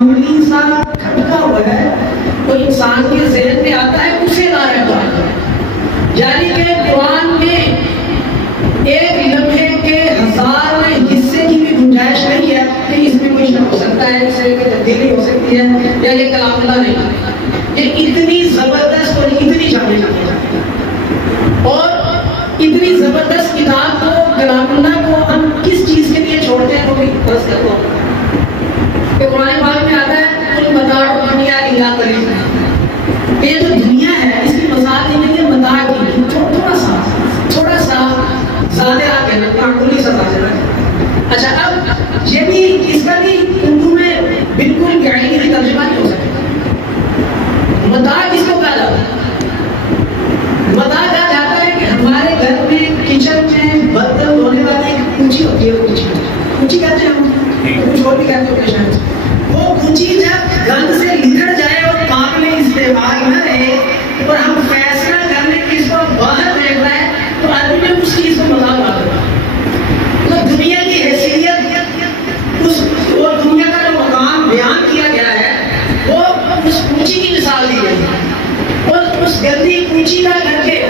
معمولی سا کھٹکا ہوا ہے تو انسان کے ذہن میں آتا ہے اسے نہ رہتا ہے. یعنی کہ قرآن میں ایک لمحے کے ہزار حصے کی بھی گنجائش نہیں ہے کہ اس میں کوئی شک ہو سکتا ہے, اس سے تبدیلی ہو سکتی ہے, یا یہ کلام اللہ نہیں. یہ اتنی زبردست اور اتنی جامع اور اتنی زبردست کتاب کو, کلام اللہ کو ہم کس چیز کے لیے چھوڑتے ہیں, وہ بھی فرض کرتا ہوں کہ قرآن پاک میں آتا ہے کل متاع دنیا الا قلیل. یہ جو دنیا ہے اس کی مثال دینے کے متاع کی تھوڑا سا زیادہ کہنا معمولی سا زیادہ. اچھا اب یہ بھی اس کا بھی اردو میں بالکل گہرائی کی ترجمہ نہیں ہو سکتا. متاع کس کو کہا جاتا ہے؟ متاع کہا جاتا ہے کہ ہمارے گھر میں کچن میں برتن دھونے والی ایک کنچی ہوتی ہے, کنچی کہتے ہیں ہم, کچھ اور بھی کہتے ہوتے شاید. وہ کنچی جب گند سے نکل جائے اور قابل استعمال نہ رہے اور ہم فیصلہ کرنے کی اس کو باہر پھینک رہا ہے تو آدمی نے اس چیز کو مذاق بنا دیا. تو دنیا کی حیثیت اس اور دنیا کا جو مقام بیان کیا گیا ہے وہ اس کنچی کی مثال دی گئی ہے. اور اس گندی کنچی کا کر کے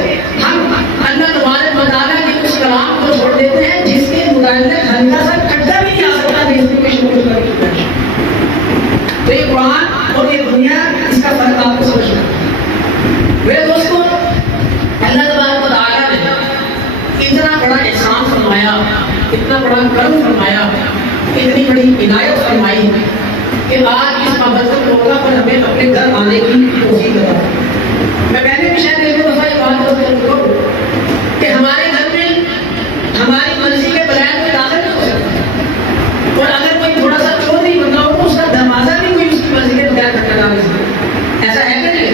ہم اللہ تبارک و تعالیٰ کے اس کلام کو چھوڑ دیتے ہیں جس کے متعلق ہلکا سا کھٹا بھی نہیں آ سکتا کہ اس میں شروع کر دی جائے. تو یہ قرآن اور یہ دنیا اس کا فرق آپ کو سمجھنا ہے. میرے دوستوں, اللہ تبارک و تعالیٰ نے اتنا بڑا احسان فرمایا, اتنا بڑا کرم فرمایا, اتنی بڑی عنایت فرمائی کہ آج اس مبارک موقع پر ہمیں اپنے گھر آنے کی توفیق دیا. میں پہلے بھی شاید ایک دفعہ یہ بات کر چکا ہوں کہ ہمارے گھر میں ہماری مرضی کے بغیر کوئی داخل نہیں ہو سکتا, اور اگر کوئی تھوڑا سا چودھری بندہ ہو تو اس کا دروازہ بھی کوئی اس کی مرضی کے بغیر کھٹکھٹا نہیں سکتا. ایسا ہے کہ نہیں؟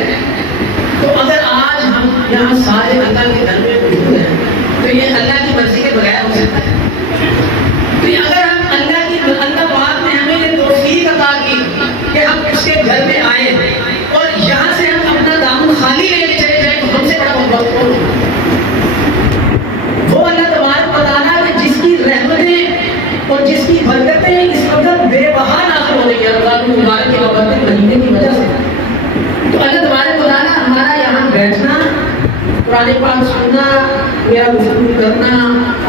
تو اگر آج ہم یہاں سارے اللہ کے گھر میں موجود ہیں تو یہ اللہ کی مرضی کے بغیر ہو سکتا ہے. تو اگر ہم اللہ پاک نے ہمیں یہ توفیق عطا کی کہ ہم اس کے گھر میں آئے اور یہاں سے ہم اپنا دامن خالی لے کے چلے جائیں تو ہم سے بڑا محبت کون ہو؟ وہ اللہ تبارک و تعالیٰ نے جس کی رحمتیں اور جس کی برکتیں اس وقت بے بہا نازل ہونے کی اللہ مبارک کے مبارک مہینے کی وجہ سے. تو اللہ تبارک و تعالیٰ ہمارا یہاں بیٹھنا, قرآن پاک سننا, میرا گفتگو کرنا,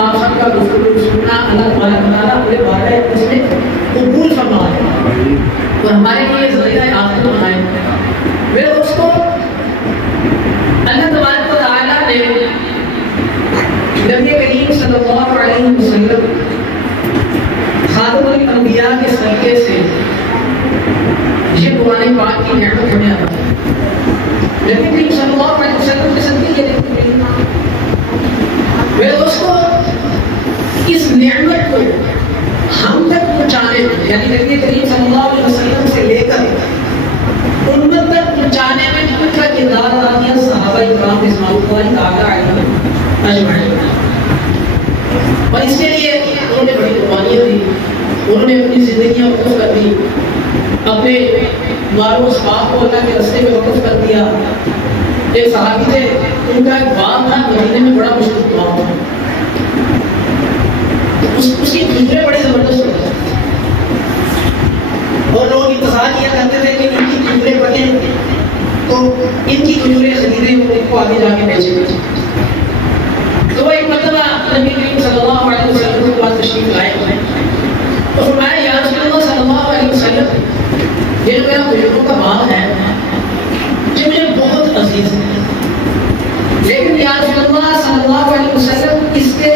آپ سب کا گفتگو سننا, اللہ تبارک و تعالیٰ اپنے بارے اس میں قبول فرمائے اور ہمارے لیے ذریعہ آخرت بنائے. میرے دوستوں, اللہ تبارک و تعالیٰ نے نبی کریم صلی اللہ علیہ وسلم خاتم الانبیاء کے صدقے سے یہ قرآن پاک کی نعمت ہمیں عطا کی. نبی کریم صلی اللہ علیہ وسلم کے صدقے یہ دیکھیں میرے دوستوں, اس نعمت کو ہم تک پہنچانے میں, یعنی نبی کریم صلی اللہ علیہ وسلم سے لے کر امت تک پہنچانے میں جن کا کردار ادا کیا صحابہ کرام رضوان اللہ تعالیٰ علیہم اجمعین. اور اس کے لیے انہوں نے بڑی قربانیاں دی, انہوں نے اپنی زندگیاں وقف کر دی, اپنے مال و اسباب کو اللہ کے راستے میں وقف کر دیا. ایک صحابی تھے, ان کا ایک باغ تھا مدینے میں, بڑا مشہور باغ تھا. اس کی کھجوریں بڑی زبردست ہوتی تھیں اور لوگ انتظار کیا کرتے تھے کہ ان کی کھجوریں پکیں تو ان کی کھجوریں خریدیں, ان کو آگے جا کے بیچیں. تو وہ ایک مرتبہ نبی کریم صلی اللہ علیہ وسلم کے پاس تشریف لائے ہوئے تو فرمایا یا رسول اللہ صلی اللہ علیہ وسلم, یہ جو میرا کھجوروں کا باغ ہے یہ مجھے بہت عزیز ہے, لیکن یا رسول اللہ صلی اللہ علیہ وسلم اس کے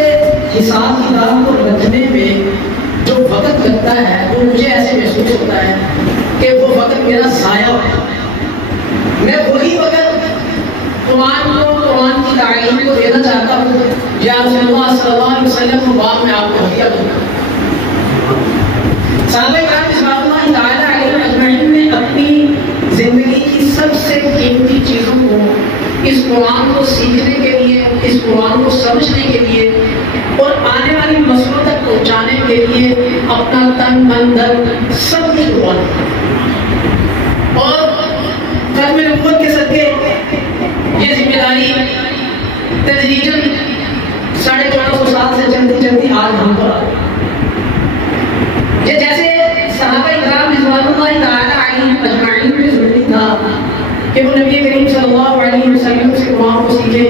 حساب کتاب کو رکھنے میں جو وقت لگتا ہے وہ مجھے ایسے محسوس ہوتا ہے کہ وہ وقت میرا ضائع ہے. میں وہی وقت قرآن کی تعلیم کو دینا چاہتا ہوں یا رسول اللہ صلی اللہ علیہ وسلم کو بعد میں آپ کو ہدیہ دوں. صحابہ کرام رضوان اللہ تعالیٰ علیہم اجمعین نے اپنی زندگی کی سب سے قیمتی چیزوں کو اس قرآن کو سیکھنے کے لیے, اس قرآن کو سمجھنے کے لیے اور آنے والی مسئلوں تک پہنچانے کے لیے اپنا تن من دھن سب کچھ قربان کیا. اور ختم نبوت کے صدقے یہ ذمہ داری تدریجاً 1450 سال سے جلدی جلدی آج ہم پر آ. یہ جیسے صحابہ کرام رضوان اللہ تعالیٰ کہ وہ نبی کریم صلی اللہ علیہ وسلم سے قرآن کو سیکھے،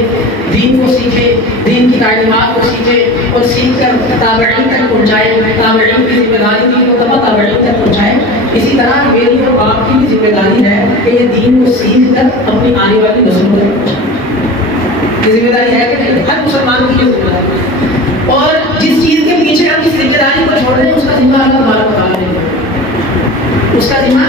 دین کو سیکھے، دین کی تعلیمات کو سیکھے اور سیکھ کر تابعین تک پہنچائے. تابعین کی ذمہ داری تھی کہ وہ تبع تابعین تک پہنچائے. اسی طرح میری اور باپ کی بھی ذمہ داری ہے کہ یہ دین کو سیکھ کر اپنی آنے والی نسلوں تک پہنچائے. یہ ذمہ داری ہے کہ نہیں؟ ہر مسلمان کی یہ ذمہ داری ہے. اور جس چیز کے پیچھے ہم اس ذمہ داری کو چھوڑ رہے ہیں اس کا ذمہ اللہ تبارک و تعالیٰ نے، اس کا ذمہ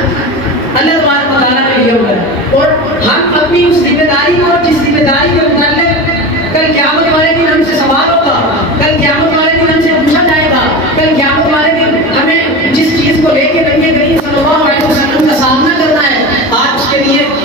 اللہ تبارک و تعالیٰ نے لیا ہوا ہے. اور ہم اپنی اس ذمہ داری کو، جس ذمہ داری کے متعلق کل قیامت والے دن ہم سے سوال ہوگا، کل قیامت والے دن ہم سے پوچھا جائے گا، کل قیامت والے دن ہمیں جس چیز کو لے کے نبی کریم صلی اللہ علیہ وسلم کا سامنا کرنا ہے، آج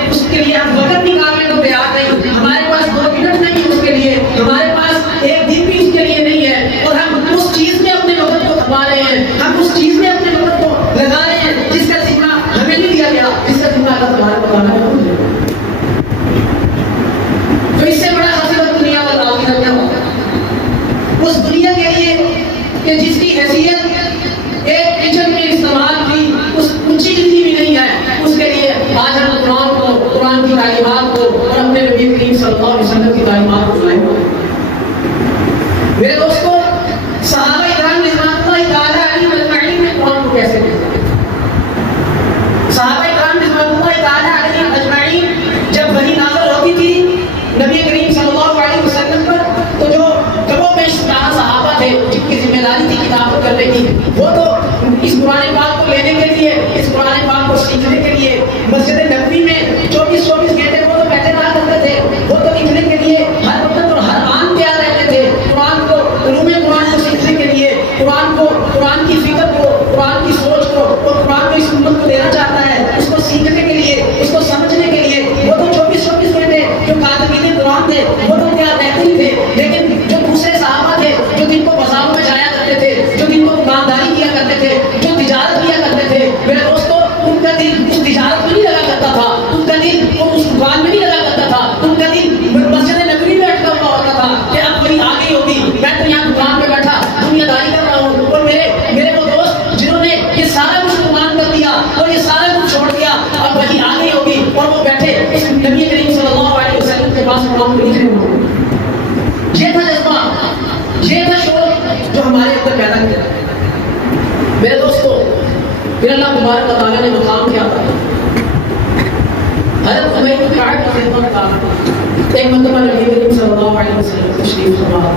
اس کے لیے ہم وقت نکالنے کو تیار نہیں. ہمارے پاس 2 منٹ نہیں اس کے لیے، ہمارے پاس 1 دن بھی اس کے لیے نہیں ہے. اور ہم اس چیز میں اپنے وقت کو کھپا رہے ہیں، ہم اس چیز میں اپنے وقت کو لگا رہے ہیں جس کا ذمہ ہمیں نہیں دیا گیا، جس کا ذمہ اللہ تبارک و تعالیٰ نے. تو اس سے بڑا حسرت دنیا کا آخرت کیا ہوگا؟ اس دنیا کے لیے کہ جس کی حیثیت ایک کچن میں استعمال کی اس اونچی جتنی بھی نہیں ہے، اس کے لیے آج ہم قرآن کو، قرآن کی تعلیمات کو اور اپنے نبی کریم صلی اللہ علیہ وسلم کی تعلیمات کو بلائیں گے. میرے دوستو، صحابہ کرام رضوان اللہ تعالیٰ علیہم اجمعین نے قرآن کو کیسے لیا؟ صحابہ کرام رضوان اللہ تعالیٰ علیہم اجمعین جب وحی نازل ہوتی تھی نبی کریم صلی اللہ علیہ وسلم پر، تو جو کموں بیش صحابہ تھے جن کی ذمہ داری تھی کتابت کرنے کی، وہ تو اس قرآن پاک کو لینے کے لیے، اس قرآن پاک کو سیکھنے کے لیے مسجد نبوی میں 24 گھنٹے وہ تو بیٹھے رہا کرتے تھے. وہ تو لکھنے کے لیے ہر وقت اور ہر آن تیار رہتے تھے. قرآن کو، علوم قرآن کو سیکھنے کے لیے، قرآن کو، قرآن کی فکر کو، قرآن کی سوچ کو اور قرآن کو اس امت کو دینا چاہتا ہے، اس کو سیکھنے کے لیے، اس کو سمجھنے کے لیے وہ تو 24 گھنٹے جو کاتبین قرآن تھے وہ تو تیار رہتے ہی تھے. لیکن جو دوسرے صحابہ تھے جو دن کو بازاروں میں جایا کرتے تھے، جو دن کو دکانداری کیا کرتے تھے، جو تجارت کیا کرتے تھے، میرے دوستوں ان کا دل اس تجارت میں نہیں لگا کرتا تھا، ان کا دل اس دکان میں نہیں لگا کرتا تھا، ان کا دل مسجد نبوی میں اٹکا ہوا ہوتا تھا کہ اب میری آگے ہوگی، میں تو یہاں دکان پہ بیٹھا دنیا داری کر رہا ہوں. اور میرے وہ دوست جنہوں نے یہ سارا کچھ قربان کر دیا اور یہ سارا کچھ چھوڑ دیا، اب وہی آگے ہوگی اور وہ بیٹھے اس نبی کریم صلی اللہ علیہ وسلم کے پاس قرآن کو لکھنے ہوں. یہ تھا جذبہ، یہ تھا شوق جو ہمارے اندر پیدا کیا. میرے دوستو، پھر اللہ تبارک و تعالیٰ نے مقام کیا تھا. حضرت عمیر بن کعب رضی اللہ تعالیٰ ایک مرتبہ نبی کریم صلی اللہ علیہ وسلم تشریف فرما.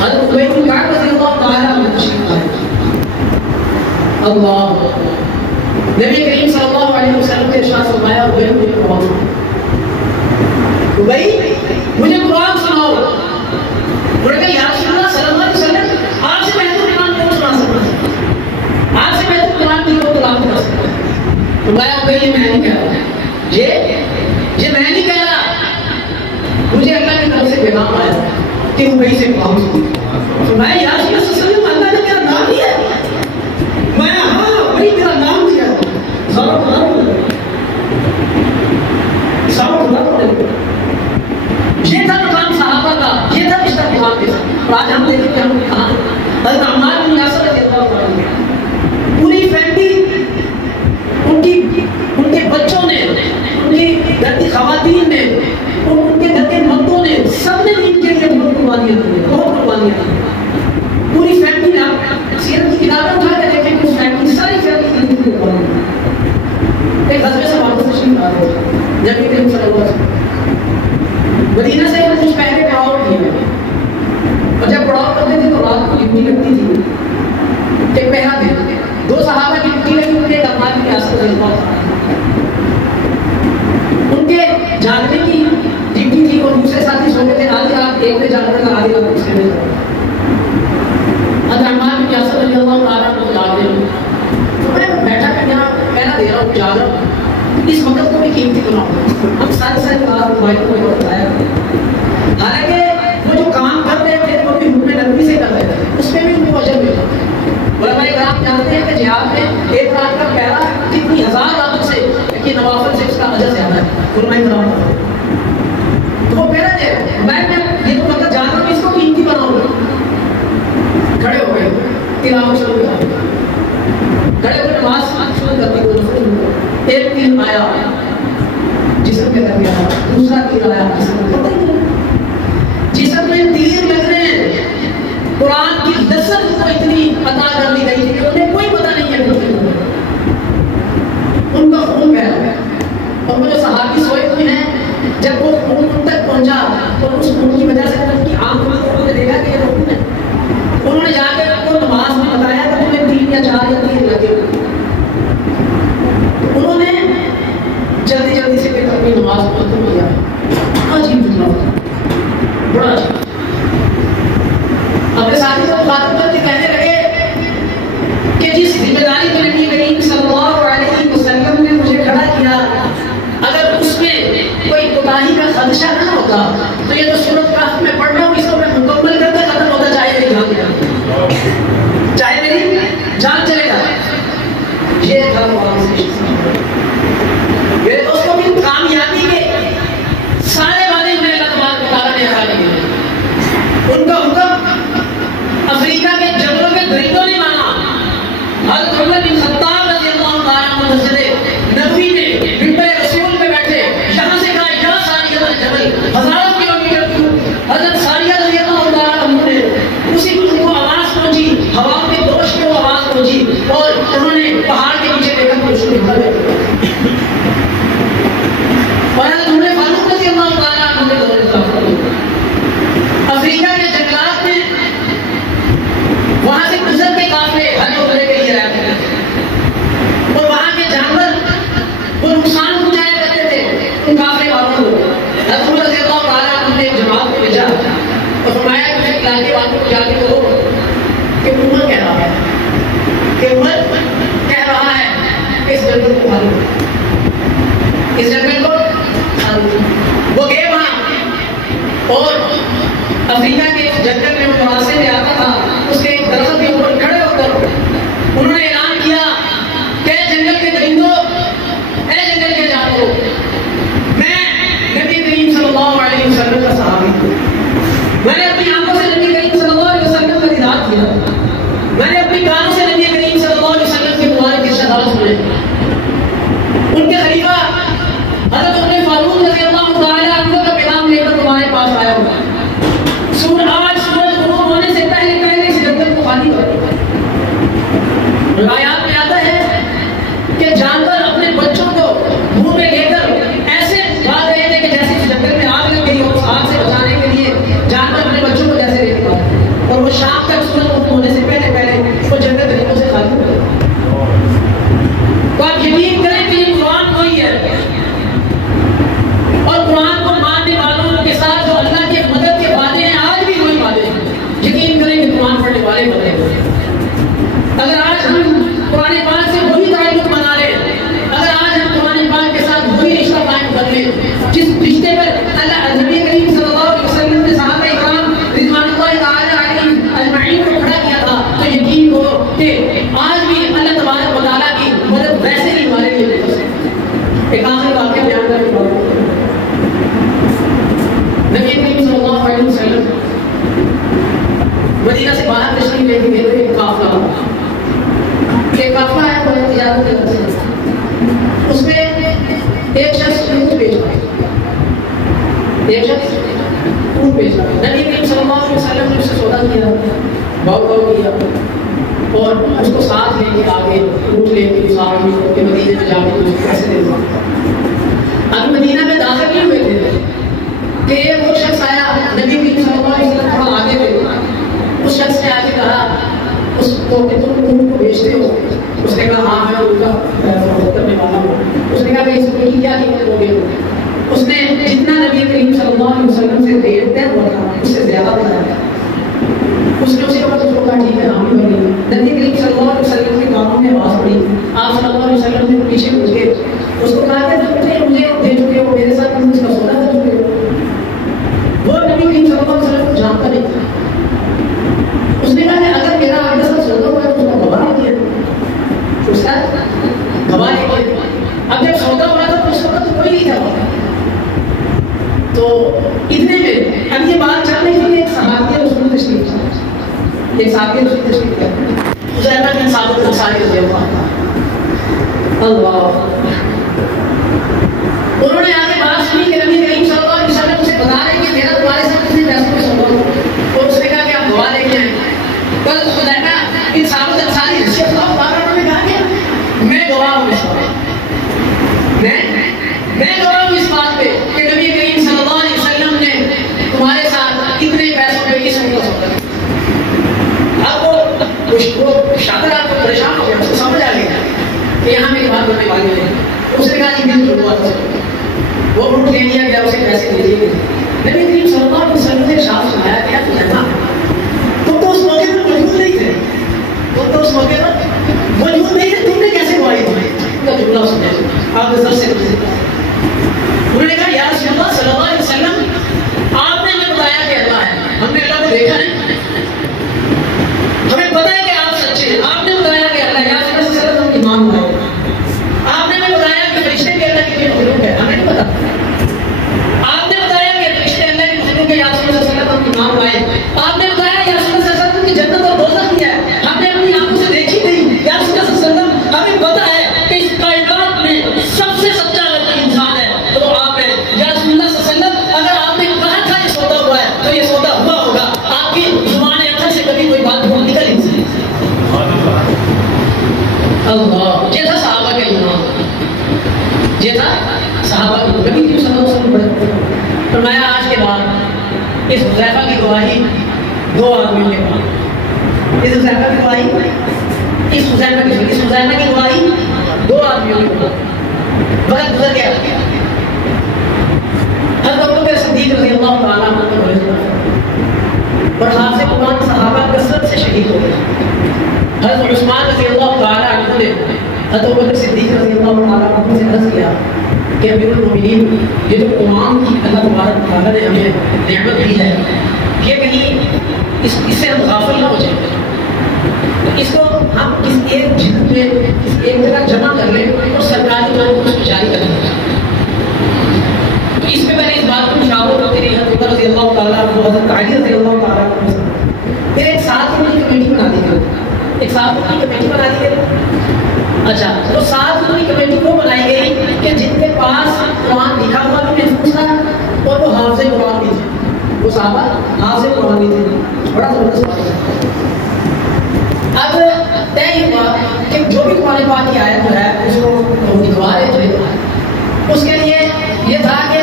حضرت عمیر بن کعب رضی اللہ تعالیٰ تشریف لائے. اللہ نبی کریم صلی اللہ علیہ وسلم نے ارشاد فرمایا، عمیر مجھے قرآن مجھے قرآن سناؤ. انہوں نے کہا یا رسول اللہ صلی اللہ علیہ وسلم، آپ سے بہتر قرآن کون سنا سکتا ہے؟ آپ سے بہتر قرآن کی کو تلاوت کر سکتا ہے؟ فرمایا یہ میں نہیں کہہ رہا، یہ میں نہیں کہہ رہا، مجھے اللہ کی طرف سے پیغام آیا کہ وہی سے قرآن سنو. فرمایا یا رسول اللہ صلی اللہ علیہ وسلم، اللہ نے میرا نام دیا ہے. میں ہاں وہی میرا نام دیا ہے. یہ تھا مقام صحابہ کا، یہ تھا رشتہ قرآن کے ساتھ. اور آج ہم دیکھیں کہ ہم کہاں حضرت عمار بن یاسر رضی اللہ عنہ، پوری فیملی، ان کے بچوں نے، ان کے گھر کی خواتین نے، ان کے گھر کے مردوں نے، سب نے دین کے لیے بہت قربانیاں دی، بہت قربانیاں دی. پوری فیملی نے، آپ سیرت کی کتابیں اٹھا کے دیکھیں کہ فیملی، ساری فیملی دین کے لیے قربانی دی. ایک غزوے سے واپس تشریف لا رہے تھے نبی کریم صلی اللہ علیہ وسلم مدینہ سے کچھ پہلے پڑاؤ کیے، اور جب پڑاؤ کرتے تھے تو رات کو ڈیوٹی لگتی تھی. ایک پہلا دن 2 صحابہ کی ڈیوٹی لگی، ان کے عمار بن یاسر رضی اللہ عنہ، ان کے جاگنے کی ڈیوٹی تھی اور دوسرے ساتھی سو گئے تھے. آدھی رات ایک نے جاگنے کا، آدھی رات دوسرے نے جاگنا. حضرت عمار بن یاسر رضی اللہ تعالیٰ کو جاگ دے، تو میں بیٹھا کر یہاں پہلا دے رہا ہوں، جاگ رہا ہوں، اس وقت کو بھی قیمتی بناؤں. ہم سارے بات بھائی کو بتایا، حالانکہ وہ جو کام کر رہے تھے وہ بھی حکم نبوی سے کر رہے تھے، اس میں بھی ان کو اجر ملا. علماء کرام جانتے ہیں کہ جہاد میں ایک رات کا پہلا کتنی 1000 راتوں سے کہ نوافل سے اس کا اجر زیادہ ہے. علماء کرام تو وہ پہلا دے میں یہ تو مطلب جان رہا ہوں اس کو قیمتی بناؤں. کھڑے ہو گئے، تلاوت شروع کر دی، کھڑے ہو کر نماز شروع کر دی. ایک دن آیا جسم میں لگ گیا، دوسرا تیر آیا جسم میں تیر لگنے قرآن کی لذت کو اتنی عطا کر دی گئی تھی کہ انہیں کوئی پتہ نہیں ہے ان کا خون بہہ گیا. اور وہ جو صحابی سوئے ہوئے ہیں جب وہ خون ان تک پہنچا تو اس خون کی وجہ سے ان کی آنکھ میں انہوں نے دیکھا کہ یہ خون ہے. انہوں نے جا کر ان کو نماز میں بتایا کہ تمہیں 3 یا 4 یا 3 لگے. انہوں نے جلدی جلدی سے اپنی نماز کو ختم کیا. عجیب بڑا عجیب. اپنے ساتھی کو خاتم کر کے کہنے لگے کہ جس ذمہ داری کو نبی کریم صلی اللہ علیہ وسلم نے مجھے کھڑا کیا، اگر اس میں کوئی کوتاہی کا خدشہ نہ ہوتا تو یہ تو سورۃ کہف میں پڑھنا ہوں، اس کو میں مکمل کر کے ختم ہوتا، چاہے میری جان جائے، چاہے میری جان چلے جائے. یہ تھا میرے دوستوں کی کامیابی کے سارے وعدے میں اللہ تبارک و تعالیٰ نے ادا کیے. ان کا حکم افریقہ کے جنگلوں کے درندوں نے مانا. حضرت عمر بن خطاب رضی اللہ تعالیٰ عنہ مسجد نبوی میں ممبر رسول پہ بیٹھے، یہاں سے کہا یا ساریہ الجبل، ہزاروں کلومیٹر دور حضرت ساریہ رضی اللہ تعالیٰ عنہ نے اسی کو آواز پہنچی، ہوا کے دوش میں وہ آواز پہنچی اور انہوں نے پہاڑ کے پیچھے دیکھا کہ اس کو نکل گئے. اور حضرت عمر فاروق رضی اللہ تعالیٰ عنہ نے افریقہ کے جنگلات میں وہاں سے گزر کے قافلے حج عمرے کے لیے آتے تھے اور وہاں کے جانور وہ نقصان پہنچایا کرتے تھے ان قافلے والوں کو. حضرت عمر رضی اللہ تعالیٰ عنہ نے ایک جماعت کو بھیجا اور فرمایا کہ اس علاقے والوں کو جا کے کہو کہ عمر کہہ رہا ہے کہ عمر کہہ رہا ہے کہ اس جنگل کو کھا لو، اس جنگل کو کھا لو. وہ گئے وہاں اور افریقہ کے جنگل میں جو وہاں سے آتا تھا اس کے ایک درخت کے اوپر کھڑے ہو کر انہوں نے اعلان کیا کہ جنگل کے درندوں، اے جنگل کے جانوروں، میں نبی کریم صلی اللہ علیہ وسلم کا صحابی ہوں. میں نے اپنی آنکھوں سے نبی کریم صلی اللہ علیہ وسلم کا دیدار کیا، میں نے اپنی کانوں سے نبی کریم صلی اللہ علیہ وسلم کے مبارک ارشادات سنے. ان کے خلیفہ حضرت عمر فاروق رضی اللہ تعالیٰ عنہ کا پیغام لے کر تمہارے پاس آیا ہوں. آج سورج غروب ہونے سے پہلے پہلے اس جنگل کو خالی کر دو. روایات میں آتا ہے کہ جانور اپنے بچوں کو منہ میں لے کر ایسے بھاگ رہے تھے کہ جیسے اس جنگل میں آگ لگ گئی اور اس آگ سے بچانے کے لیے جانور اپنے بچوں کو جیسے لے کے آتے اور وہ شام تک سورج غروب ہونے سے پہلے پہلے وہ جنگل درندوں سے خالی کر دو. تو آپ یقین کریں کہ یہ قرآن وہی ہے اور قرآن کو ماننے والوں کے ساتھ جو اللہ کی مدد کے وعدے ہیں آج بھی وہی وعدے ہیں. یقین کریں کہ قرآن پڑھنے والے بنے ہوئے ہیں. اگر آج ہم قرآن پاک سے وہی تعلق بنا لیں، اگر آج ہم قرآن پاک کے ساتھ وہی رشتہ قائم کر لیں جس رشتے پر اللہ نبی کریم صلی اللہ علیہ وسلم نے صحابہ اکرام رضوان اللہ تعالیٰ علیہم اجمعین کو کھڑا کیا تھا، تو یقین ہو کہ آج بھی اللہ تبارک و تعالیٰ کی مدد ویسے ہی ہمارے لیے مدد ہے. ایک آخری واقعہ بیان کر کے نبی کریم صلی اللہ علیہ وسلم مدینہ سے باہر تشریف لے کے گئے. ایک قافلہ ہے وہ تجارت کے وجہ سے اس میں ایک شخص اونٹ بیچ رہا ہے، ایک شخص اونٹ بیچ رہا ہے. نبی کریم صلی اللہ علیہ وسلم نے اس سے سودا کیا، بھاؤ کیا اور اس کو ساتھ لے کے آگے اونٹ لے کے مسافر کے مدینے میں جا کے پیسے دے دیا. اب مدینہ میں داخل نہیں ہوئے تھے کہ وہ شخص آیا، نبی کریم صلی اللہ علیہ وسلم تھوڑا آگے تھے، اس شخص نے آگے کہا اس کو کہ تم اونٹ کو بیچتے ہو؟ اس نے کہا ہاں میں ان کا فروخت کرنے والا ہوں. اس نے کہا کہ اس کی کیا قیمت ہوگی؟ اس نے جتنا نبی کریم صلی اللہ علیہ وسلم سے ریٹ طے ہوا تھا اس سے زیادہ بتایا. اس نے اسی وقت اس کو کہا ٹھیک ہے ہم ہی بنی. نبی کریم صلی اللہ علیہ وسلم کے کانوں میں آواز پڑی. آپ صلی اللہ علیہ وسلم نے پیچھے پوچھ کے اس کو کہا کہ تم مجھے دے چکے ہو، میرے ساتھ تم اس کا سودا کر چکے ہو. وہ نبی کریم صلی اللہ علیہ وسلم کو جانتا نہیں تھا. اس نے کہا کہ اگر میرا آپ کے ساتھ سودا ہوا ہے تو اس کا گواہ نہیں کیا، اس کا گواہ نہیں کیا. اب جب سودا ہوا تھا تو اس وقت کوئی نہیں تھا. تو اتنے میں اب یہ بات چل رہی تھی کہ ایک صحابی رسول تشریف تھا، ایک صحابی رسول تشریف تھا، حذیفہ بن ثابت انصاری رضی اللہ عنہ. اللہ انہوں نے آگے بات سنی کہ نبی کریم صلی اللہ علیہ وسلم اسے بتا رہے کہ میرا تمہارے ساتھ کتنے پیسوں میں سودا ہو. اور اس نے کہا کہ آپ گواہ لے کے آئیں. کل خدیبہ ان صحابہ انصاری رضی اللہ تعالیٰ عنہ نے کہا کہ میں گواہ ہوں اس بات میں گواہ ہوں اس بات پہ کہ نبی کریم صلی اللہ علیہ وسلم نے تمہارے ساتھ کتنے پیسوں میں کس کا سودا. اب وہ شاطر آپ کو پریشان ہو گیا, اس کو سمجھ آ گیا کہ یہاں میری بات کرنے والی ہے. اس نے کہا کہ بالکل وہ روٹ لے لیا گیا, اسے پیسے دے دیے گئے. نبی کریم صلی اللہ علیہ وسلم نے ارشاد فرمایا کہ خدیبہ تم تو اس موقع پر موجود نہیں تھے, تم نے کیسے گواہی دی؟ کا جملہ سنیں آپ نظر سے. انہوں نے کہا یا رسول اللہ صلی اللہ علیہ وسلم آپ نے ہمیں بتایا کہ اللہ ہے, ہم نے اللہ کو دیکھا نہیں, ہمیں پتہ ہے کہ آپ سچے ہیں. آپ نے بتایا کہ اللہ یا رسول اللہ صلی اللہ علیہ وسلم ایمان لائے. آپ نے ہمیں بتایا کہ فرشتے بھی اللہ کے مخلوق ہے, ہمیں نہیں پتا. آپ نے بتایا کہ فرشتے اللہ کے مخلوق ہے, یا رسول اللہ صلی اللہ علیہ وسلم ایمان لائے. آپ نے بتایا یا رسول اللہ صلی اللہ علیہ وسلم کی جنت اور دوزخ بھی ہے, ہم نے اپنی آنکھوں سے دیکھی نہیں. یا رسول اللہ صلی اللہ علیہ وسلم ہمیں پتہ ہے کہ اس کائنات میں سب سے سچا اگر کوئی انسان ہے تو آپ ہیں. یا رسول اللہ صلی اللہ علیہ وسلم اگر آپ نے کہا تھا یہ سودا ہوا ہے تو یہ سودا ہوا ہوگا. آپ کی زبان اکثر سے کبھی کوئی بات بھول نکل نہیں سکتی. اللہ یہ تھا صحابہ کا ایمان, یہ تھا صحابہ کا. نبی صلی اللہ علیہ وسلم فرمایا آج کے بعد اس حذیفہ کی گواہی دو آدمیوں کے پاس, اس حذیفہ کی گواہی دو آدمیوں کے پاس. وقت گزر گیا. حضرت ابوبکر صدیق رضی اللہ تعالیٰ عنہ اور حافظ قرآن صحابہ کثرت سے شہید ہو گئے. حضرت عثمان رضی اللہ تعالیٰ عنہ نے حضرت ابوبکر صدیق رضی اللہ تعالیٰ عنہ سے عرض کیا کہ امیر المومنین یہ جو قرآن کی اللہ تبارک تعالیٰ نے ہمیں نعمت دی ہے یہ کہیں اس سے ہم غافل نہ ہو جائیں. اس کو ہم اس ایک جلد میں ایک جگہ جمع کر لیں اور سرکاری طور پر اس کو جاری کر دیں. تو اس پہ میں نے اس بات کو مشاورت ہوتی رہی حضرت عمر رضی اللہ تعالیٰ عنہ, حضرت علی رضی اللہ تعالیٰ عنہ سے پھر ایک ساتھ میں کمیٹی بنا دی گئی. ایک ساتھ میں کمیٹی بنا دی گئی. اچھا تو ساتھ میں کمیٹی وہ بنائی گئی کہ جن کے پاس قرآن لکھا ہوا بھی محفوظ تھا اور وہ حافظ قرآن بھی تھے, وہ صحابہ حافظ قرآن بھی تھے. بڑا زبردست بات ہے. اب طے ہوا کہ جو بھی قرآن پاک کی آیت ہے اس کو لکھوا رہے تھے. اس کے لیے یہ تھا کہ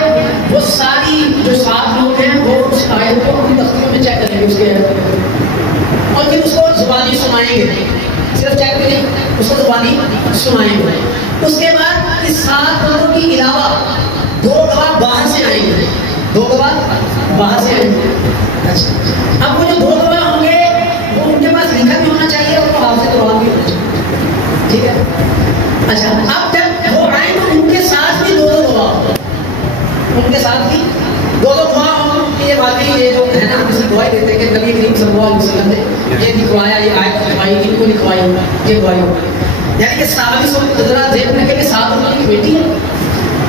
وہ ساری جو 7 لوگ ہیں وہ اس آیت کو اپنی تختیوں میں چیک کریں گے اس کے اور پھر اس کو زبانی سنائیں گے. صرف چیک کریں, اس کو زبانی سنائیں گے. اس کے بعد اس 7 لوگوں کے علاوہ 2 گواہ باہر سے آئیں گے. 2 گواہ باہر سے آئیں گے. اچھا اب وہ جو 2 گواہ ہوں گے وہ ان کے پاس لکھا بھی ہونا چاہیے اور وہ حافظ قرآن بھی ہونا چاہیے. ٹھیک ہے. اچھا اب جب وہ آئیں تو ان کے ساتھ بھی 2 گواہ ہوں, ان کے ساتھ بھی 2 گواہ ہوں کہ یہ واقعی یہ جو ہے نا ہم اسے گواہی دیتے ہیں کہ نبی کریم صلی اللہ علیہ وسلم نے یہ لکھوایا, یہ آیت لکھوائی, ان کو لکھوائی ہوگا, یہ گواہی ہوگا. یعنی کہ صحابی سب ذرا ذہن رکھے کہ 7 لوگوں کی بیٹی ہے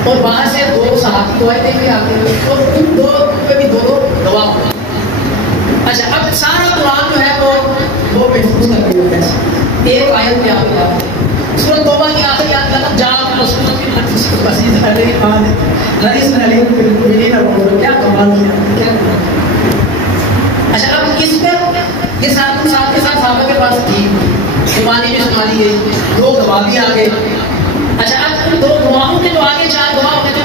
اور باہر سے 2 صحابی گواہی دیں گے آتے ہیں اور ان 2 پہ بھی 2 گواہ ہوں. اچھا اب سارا قرآن جو ہے وہ محفوظ کر کے ہوگا. ایک آیت میں آپ کو سورۃ توبہ کی آخری آیت کا جا رسول کی حدیث کو بسیط علیہ حدیث میں علیہ بالکل کیا کمال کیا. اچھا اب اس پہ یہ ساتھ کے ساتھ صحابہ کے پاس تھی زبانی میں سنا لی گئی, 2 گواہ بھی آ گئے. اچھا اب ان 2 گواہوں کے جو آگے 4 گواہ ہوتے تھے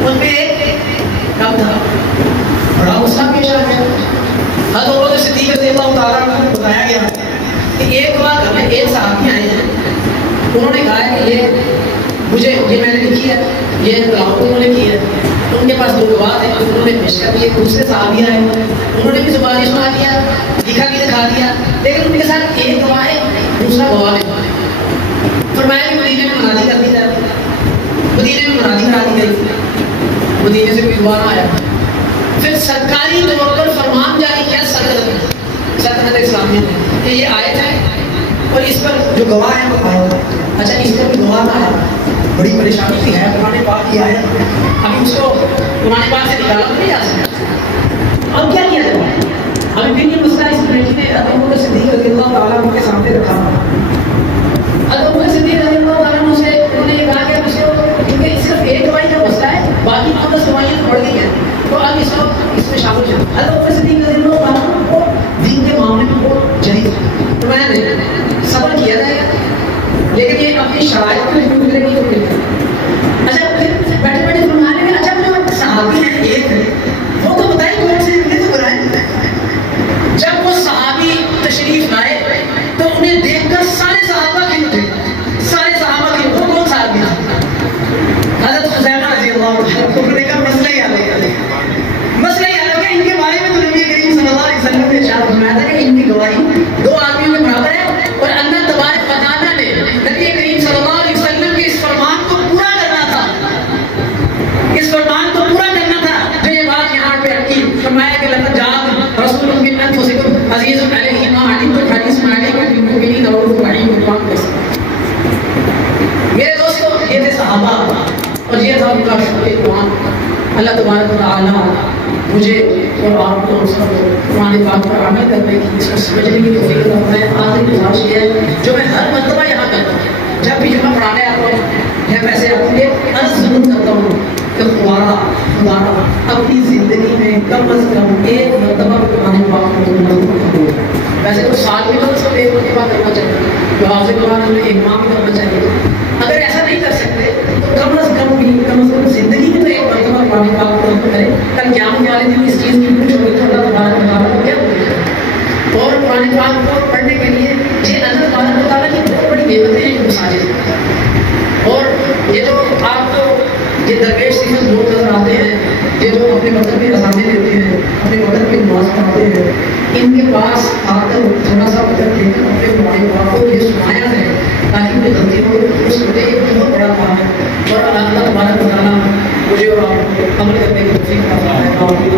ان میں ایک کم تھا, بڑا غصہ پیش آ گیا. حضرت ابوبکر صدیق رضی اللہ تعالیٰ عنہ کو بتایا گیا کہ ایک بار ہمیں ایک صحابی آئے ہیں, انہوں نے کہا ہے کہ یہ میں نے لکھی ہے, یہ تلاوت انہوں نے کی ہے. ان کے پاس 2 گواہ ہیں, انہوں نے پیش کر دیے. دوسرے صحابی آئے, انہوں نے بھی زبانی سنا دیا, لکھا بھی دکھا دیا, لیکن ان کے ساتھ ایک گواہ ہے, دوسرا گواہ نہیں. فرمایا کہ مدینے میں منادی کر دی جائے. مدینے میں منادی کرا دی گئی, مدینے سے کوئی گواہ نہ آیا. پھر سرکاری طور پر فرمان جاری کیا سلطنت اسلامیہ نے کہ یہ آیت ہے اور اس پر جو گواہ ہیں وہ آئے. اچھا اس پر بھی گواہ نہ آیا, بڑی پریشانی بھی ہے. قرآن پاک کی آیت ابھی اس کو قرآن پاک سے نکالا نہیں جا سکتا. اب کیا کیا جائے؟ ابھی پھر یہ مسئلہ اس کمیٹی نے حضرت ابوبکر صدیق رضی اللہ تعالیٰ عنہ کے سامنے رکھا. حضرت ابوبکر صدیق رضی اللہ تعالیٰ عنہ سے انہوں نے یہ کہا کہ لیکن یہ اپنی شرائط کو گزرے نہیں تو ملتا. اچھا پھر بیٹھے بیٹھے فرمانے میں اچھا جو صحابی ہیں ایک ہے وہ تو بتائیں کون سے انہیں تو بتائیں. جب وہ صحابی تشریف لائے تو انہیں دیکھ کر سارے صحابہ کیوں تھے, سارے صحابہ کیوں, وہ کون صحابی تھے؟ حضرت حذیفہ رضی اللہ عنہ نے کہا مسئلہ ہی حل ہو گیا, مسئلہ ہی حل ہو گیا. ان کے بارے میں تو نبی کریم صلی اللہ علیہ وسلم نے ارشاد فرمایا تھا کہ ان کی گواہی دو آدمیوں کے برابر ہے, اور اللہ تبارک و تعالیٰ نے نبی کریم صلی اللہ علیہ وسلم کے اس فرمان کو پورا کرنا تھا, اس فرمان کو پورا کرنا تھا جو یہ بات یہاں پہ رکھی. فرمایا کہ لقد جاءکم رسول من انفسکم عزیز علیہ ما عنتم حریص علیکم بالمؤمنین رؤوف رحیم. میرے دوستو یہ تھے صحابہ اور یہ تھا ان کا شکر قرآن. اللہ تبارک و تعالیٰ مجھے اور آپ کو سب قرآن پاک پر عمل کرنے کی, اس کو سمجھنے کی توفیق عطا فرمائے. آخری گزارش یہ ہے جو میں ہر مرتبہ یہاں کرتا ہوں, جب بھی جمعہ پڑھانے آتا ہوں یا ویسے ایک عرض ضرور کرتا ہوں کہ دوبارہ اپنی زندگی میں کم از کم ایک مرتبہ قرآن پاک کو کرو. ویسے تو سال میں تو سب ایک مرتبہ کرنا چاہیے, جو حافظ قرآن ہمیں ایک ماہ بھی کرنا چاہیے. اگر ایسا نہیں کر سکتے تو کم از کم زندگی میں تو ایک مرتبہ قرآن پاک کو کریں. کل قیامت والے دن اس چیز کی کچھ ہوگی تو اللہ تبارک و تعالیٰ کو کیا ہوگا. اور قرآن پاک کو پڑھنے کے لیے یہ اللہ تبارک و تعالیٰ کی بہت بڑی نعمتیں ہیں جو مساجد, اور یہ جو آپ کو یہ درویش صرف لوگ نظر آتے ہیں, یہ جو اپنے وطن میں اذانیں دیتے ہیں, اپنے وطن میں نماز پڑھتے ہیں, ان کے پاس آ کر تھوڑا سا وقت دے کر اپنے قرآن پاک کو یہ سنایا ہے تاکہ انہیں غلطی ہو. اس کو یہ بہت بڑا کام ہے, اور اللہ تبارک و تعالیٰ مجھے اور آپ کو عمل کرنے کی توفیق عطا فرمائے.